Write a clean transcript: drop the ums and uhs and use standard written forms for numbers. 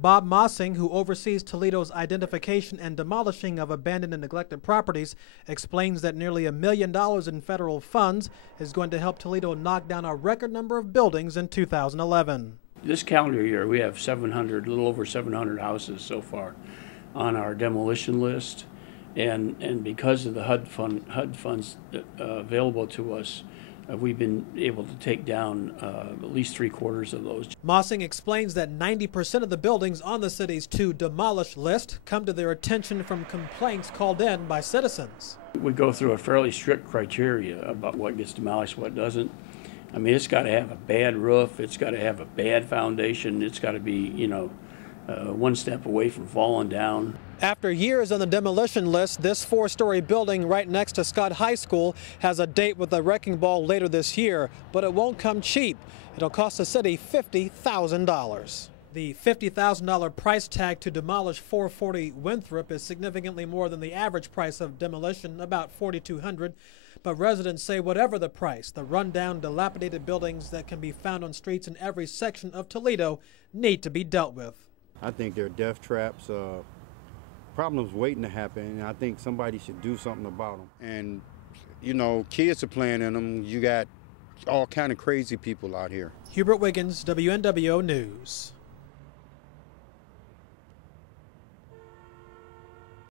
Bob Mossing, who oversees Toledo's identification and demolishing of abandoned and neglected properties, explains that nearly $1 million in federal funds is going to help Toledo knock down a record number of buildings in 2011. This calendar year, we have a little over 700 houses so far on our demolition list, and because of the HUD funds available to us, we've been able to take down at least 3/4 of those. Mossing explains that 90% of the buildings on the city's to demolish list come to their attention from complaints called in by citizens. We go through a fairly strict criteria about what gets demolished, what doesn't. I mean, it's got to have a bad roof, it's got to have a bad foundation, it's got to be, one step away from falling down. After years on the demolition list, this 4-story building right next to Scott High School has a date with the wrecking ball later this year, but it won't come cheap. It'll cost the city $50,000. The $50,000 price tag to demolish 440 Winthrop is significantly more than the average price of demolition, about $4,200. But residents say whatever the price, the rundown, dilapidated buildings that can be found on streets in every section of Toledo need to be dealt with. I think they're death traps, problems waiting to happen, and I think somebody should do something about them. And, kids are playing in them. You got all kind of crazy people out here. Hubert Wiggins, WNWO News.